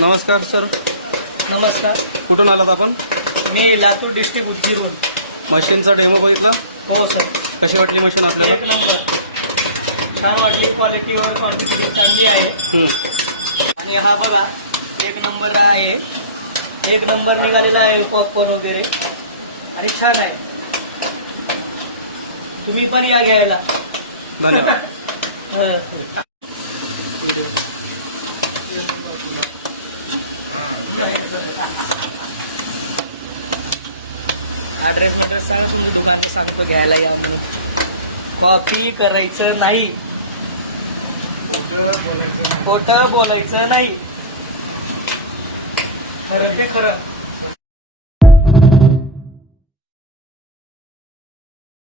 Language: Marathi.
नमस्कार सर. नमस्कार. कुठून आलात आपण? मी लातूर डिस्ट्रिक्ट उदगीरवरून. मशीनचा डेमो बघितला? हो सर. कशी वाटली मशीन एक आपल्याला? नंबर. छान वाटली. क्वालिटीवर क्वांटिटी चांगली आहे. आणि हा बघा एक नंबर आहे. एक नंबर निघालेला आहे पॉपकॉर्न वगैरे आणि छान आहे. तुम्ही पण या घ्यायला. धन्यवाद. ऍड्रेस वगैरे सांग तुम्ही आता सांगतो घ्यायला या म्हणून. कॉपी करायचं नाही, खोटं बोलायचं नाही, खरं ते खरं.